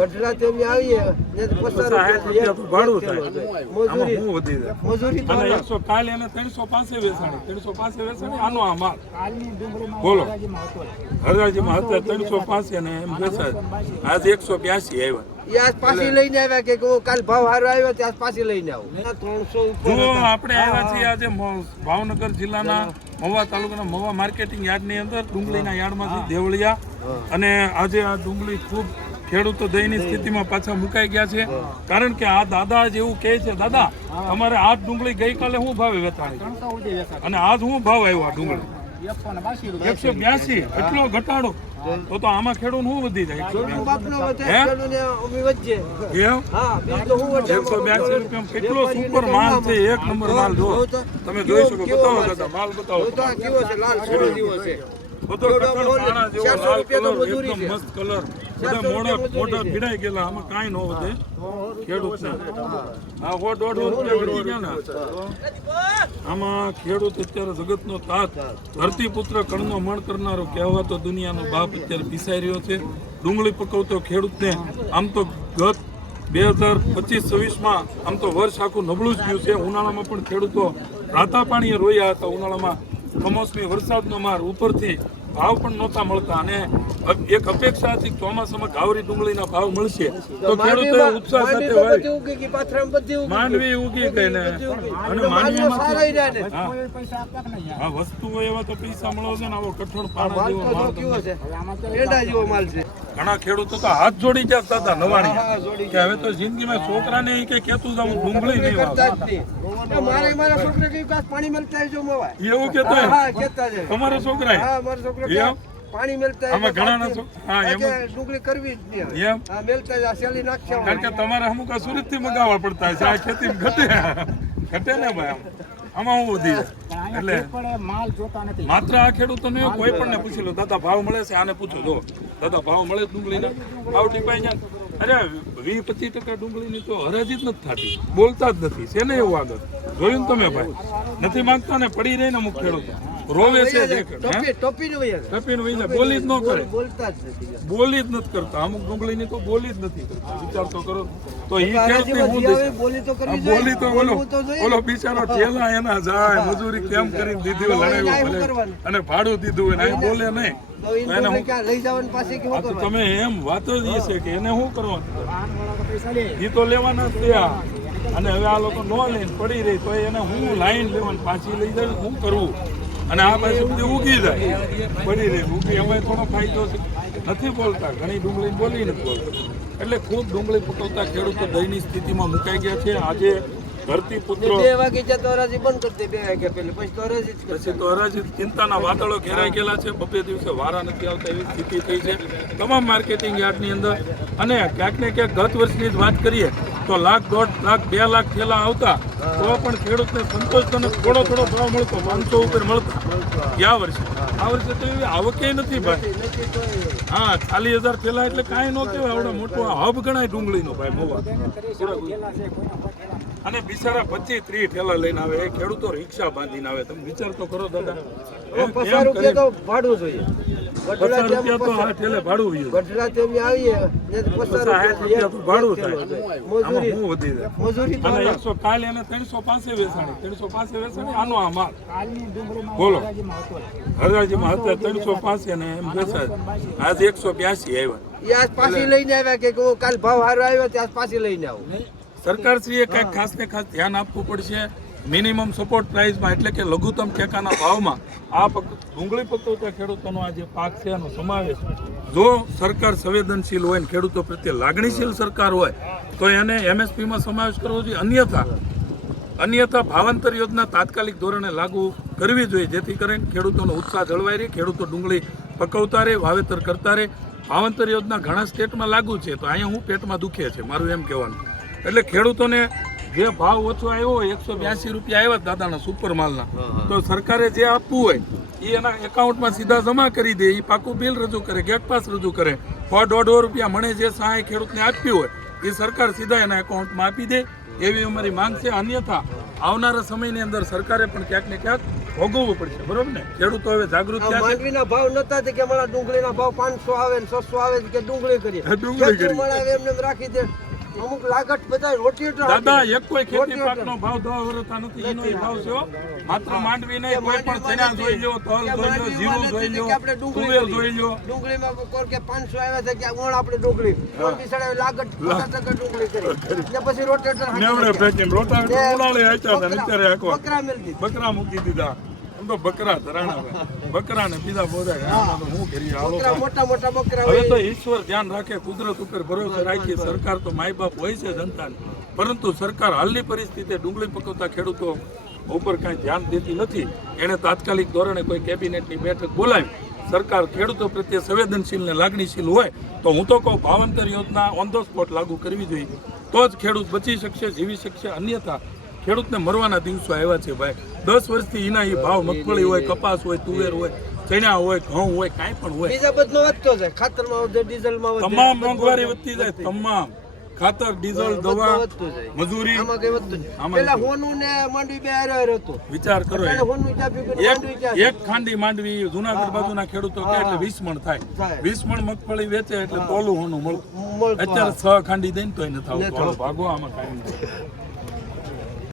ગઢડાથી અમે આવીએ ને તો 50 રૂપિયા ભાડું થાય. આમાં શું વધી જાય? મજૂરી તો અને 100 કાલે એને 305 વેચાણી 305 વેચાણી આનો આ માલ બોલો હરાજીમાં હતા 305 અને એમ વેચાય આજે 182 આવ્યા. આજ પાછી લઈને આવ્યા કે હું કાલ ભાવ સારો આવ્યો ત્યાં પાછી લઈને આવું 300 ઉપર જો આપણે આવ્યા છીએ આજે ભાવનગર જિલ્લાના મહુવા તાલુકાના મહુવા માર્કેટિંગ યાર્ડની અંદર ડુંગળીના યાર્ડમાંથી દેવળિયા અને આજે આ ડુંગળી ખૂબ ખેડૂતો દયની સ્થિતિમાં પાછા મુકાઈ ગયા છે. કારણ કે આ દાદા જ એવું કહે છે, દાદા તમારે આ ડુંગળી ગઈકાલે શું ભાવે વેચાણી અને આજ શું ભાવ આવ્યો આ ડુંગળી 182 એટલો ઘટાડો તો આમાં ખેડૂત શું વધી જાય? 182 રૂપિયા કેટલો સુપર માલ છે, એક નંબર માલ. જો તમે જોઈ શકો, બતાવો દાદા માલ બતાવો. બધો પાણા જેવો લાલ કલર, એકદમ મસ્ત કલર, બધા મોઢા ભીડાઈ ગયેલા, આમાં કાંઈ ન વધે ખેડૂતને. આ 100-150 રૂપિયા ઘટી ગયા ને. આમાં ખેડૂત અત્યારે જગતનો તાત, ધરતીપુત્ર કણનો મણ કરનારો કહેવાતો દુનિયાનો બાપ અત્યારે પીસાઈ રહ્યો છે. ડુંગળી પકવતો ખેડૂતને આમ તો ગત 2025-26માં આમ તો વર્ષ આખું નબળું જ ગયું છે. ઉનાળામાં પણ ખેડૂતો રાતા પાણીએ રોયા હતા. ઉનાળામાં કમોસમી વરસાદનો માર, ઉપરથી ભાવ પણ નહોતા મળતા અને એક અપેક્ષા હતી ચોમાસામાં ઘાવરી ડુંગળીના ભાવ મળશે તો ખેડૂતો ઉત્સાહ સાથે વાવી. માંડવી ઉગી ગઈ ને અને માંડવીમાં આ વસ્તુઓ એવા તો પૈસા મળે છે ને. આવો કઠોળ પાણા જેવો માલ છે. ઘણા ખેડૂતો તો હાથ જોડી જતા હતા નવાણી કે હવે તો જિંદગીમાં છોકરાને કે કેતું જાઉં ડુંગળી નહીં વાવ. મારા છોકરા કે પાણી મળતા એવું કેતો તમારા છોકરા પાણી મળતા આમાં ઘણા ડુંગળી કરવી જ નહીં. મેલતા સેલી નાખશે. કારણ કે તમારે અમુક સુરત થી મગાવવા પડતા છે. આ ખેતી ઘટે ને ભાઈ. આમાં હું વધી એટલે માત્ર આ ખેડૂતોને કોઈ પણ ને પૂછી લો, દાદા ભાવ મળે છે? આને પૂછો, જો દાદા ભાવ મળે ડુંગળીના? ભાવ ટીપાઈ જાય. અરે 20-25% ડુંગળીની તો હરાજી જ નથી થતી, બોલતા જ નથી. છે ને એવું આગળ જોયું ને તમે ભાઈ? નથી માંગતા ને, પડી રહીને અમુક ખેડૂતો રોવે છે, બોલી જ ન કરે, બોલી જ નથી કરતા. અમુક ડુંગળીની તો બોલી જ નથી કરતા. વિચાર તો કરો તો એ બોલી તો ઓલો બિચારો ઠેલા એના જાય, મજૂરી કેમ કરીને દીધી લડાયું અને ભાડું દીધું એને બોલે નહીં. તમે એમ વાતો જ એ છે કે એને શું કરવાનું? એ તો લેવાના જ થયા અને હવે આ લોકો નો લઈને પડી રહી તો એને હું લાઈન લેવાની પાછી લઈ જાય, શું કરવું? અને આ પાછી બધી ઉગી જાય, પડી રહી ઉગી. એમાં થોડો ફાયદો છે. નથી બોલતા, ઘણી ડુંગળી બોલી નથી બોલતા. એટલે ખૂબ ડુંગળી પકવતા ખેડૂતો દયની સ્થિતિમાં મુકાઈ ગયા છે. આજે ધરતીપુત્રો 2 વાગે જતો હરાજી બંધ કરી દે. 2 વાગ્યા પહેલા પછી તો હરાજી ચિંતાના વાદળો ઘેરાઈ ગયેલા છે. 2 દિવસે વારા નથી આવતા એવી સ્થિતિ થઈ છે તમામ માર્કેટિંગ યાર્ડની અંદર. અને ક્યાંક ને ક્યાંક ગત વર્ષની જ વાત કરીએ તો 1,00,000, 1.5 લાખ, 2 લાખ થેલા આવતા તો પણ ખેડૂતને સંતોષજનક થોડો ભાવ મળતો, 500 ઉપર મળતા ગયા વર્ષે. આ વર્ષે તો એવી આવકે નથી ભાઈ. હા, 40,000 થેલા એટલે કાંઈ ન કહેવાય. આવડો મોટો હબ ગણાય ડુંગળીનો ભાઈ મહુવા. અને બિચારા 25-30 ઠેલા લઈને આવે. એ ખેડૂતો રિક્ષા બાંધીને આવે. તમે વિચાર તો કરો દાદા. 50 રૂપિયા તો ભાડું જોઈએ. 50 રૂપિયા તો આ ઠેલે ભાડું હોય. ગઢડાથી અમે આવીએ ને તો 50 રૂપિયા ભાડું થાય. આમાં શું વધી જાય? મજૂરી તો અને 100 કાલે એને 305 વેચાણી 305 વેચાણી આનો આ માલ બોલો હરાજીમાં હતા 305 અને એમ વેચાય આજે 182 આવ્યા. આજ પાછી લઈને આવ્યા કે હું કાલ ભાવ સારો આવ્યો ત્યાં પાછી લઈને આવું. સરકારશ્રીએ કંઈક ખાસ ને ખાસ ધ્યાન આપવું પડશે. મિનિમમ સપોર્ટ પ્રાઇસમાં એટલે કે લઘુત્તમ ટેકાના ભાવમાં આ ડુંગળી પકવતા ખેડૂતોનો આ જે પાક છે એનો સમાવેશ. જો સરકાર સંવેદનશીલ હોય ને ખેડૂતો પ્રત્યે લાગણીશીલ સરકાર હોય તો એને MSPમાં સમાવેશ કરવો જોઈએ. અન્યથા ભાવાંતર યોજના તાત્કાલિક ધોરણે લાગુ કરવી જોઈએ, જેથી કરીને ખેડૂતોનો ઉત્સાહ જળવાઈ રહે, ખેડૂતો ડુંગળી પકવતા રહે, વાવેતર કરતા રહે. ભાવાંતર યોજના ઘણા સ્ટેટમાં લાગુ છે તો અહીંયા હું પેટમાં દુખે છે મારું એમ કહેવાનું. એટલે ખેડૂતોને જે ભાવ ઓછો આવ્યો હોય 182 રૂપિયા આવ્યા દાદાના સુપર માલના, તો સરકારે જે આપવું હોય એ એના એકાઉન્ટમાં સીધા જમા કરી દે. એ પાકું બિલ રજૂ કરે, ગેટ પાસ રજૂ કરે. 100-150 રૂપિયા મને જે સહાય ખેડૂતને આપી હોય એ સરકાર સીધા એના એકાઉન્ટમાં આપી દે એવી અમારી માંગ છે. અન્યથા આવનારા સમયની અંદર સરકારે પણ ક્યાંક ને ક્યાંક ભોગવવું પડશે, બરોબર ને? ખેડૂતો હવે જાગૃત આ થયા છે. માંડવીના ભાવ નતા તે કે મારા ડુંગળીના ભાવ 500 આવે ને 600 આવે કે ડુંગળી કરીએ. ડુંગળી કરી. ખેતર મળાવે એમને એમ રાખી દે. અમુક લાગત બધા રોટેટર દાદા એક કોઈ ખેતી પાકનો ભાવ 10 વર્ષ નથી, એનો ય ભાવ છે હો. માત્ર માંડવી નહીં, કોઈ પણ ચણા જોઈ લો, તલ જોઈ લો, જીરું જોઈ લો, તુવેર જોઈ લો. ડુંગળીમાં કોર કે 500 આવ્યા છે કે ઓણ આપણે ડુંગળી કોણ બિસાડે લાગત 50% ડુંગળી કરી ને પછી રોટેટર નેવડે ફેંકીને રોટાવેટર ઉડાડે આચ્યા હતા ને અત્યારે આખો બકરા મેલ દીધા. બકરા મૂકી દીધા. આમ તો બકરા ધરાણા ભાઈ. બકરા ને બીજા બોધાય. આમાં તો શું કરીએ? હાલો બકરા ભાઈ. મોટા મોટા બકરા હવે તો હોય. ઈશ્વર ધ્યાન રાખે, કુદરત ઉપર ભરોસો રાખીએ. સરકાર તો માય બાપ હોય છે જનતાને, પરંતુ સરકાર હાલની પરિસ્થિતિએ ડુંગળી પકવતા ખેડૂતો ઉપર કાંઈ ધ્યાન દેતી નથી. એણે તાત્કાલિક ધોરણે કોઈ કેબિનેટની બેઠક બોલાવી સરકાર ખેડૂતો પ્રત્યે સંવેદનશીલ ને લાગણીશીલ હોય તો હું તો કહું ભાવાંતર યોજના ઓન ધ સ્પોટ લાગુ કરવી જોઈએ, તો જ ખેડૂત બચી શકશે, જીવી શકશે. અન્યથા ખેડૂતને મરવાના દિવસો આવ્યા છે ભાઈ. 10 વર્ષથી એના એ ભાવ મગફળી હોય, કપાસ હોય, તુવેર હોય, ચણા હોય, ઘઉં હોય, કાંઈ પણ હોય, બીજા બધું વધતો જાય. ખાતરમાં વધે, ડીઝલમાં વધે, તમામ મોંઘવારી વધતી જાય. તમામ ખાતર, ડીઝલ, દવા, વધતું જાય. મજૂરી. આમાં કઈ વધતું નહીં. આમાં પેલા હોનું ને માંડવી બે હારે હતું. વિચાર કરો, અત્યારે હોનું ચા પીવું ને માંડવી ચા એક ખાંડી માંડવી જુનાગઢ બાજુના ખેડૂતો કે એટલે 20 મણ થાય. થાય. 20 મણ મગફળી વેચે એટલે તોલું હોનું મળતું. મળતું. અત્યારે 6 ખાંડી દઈને તોય નથી આવતું. હાલો ભાગો, આમાં કાંઈ નથી.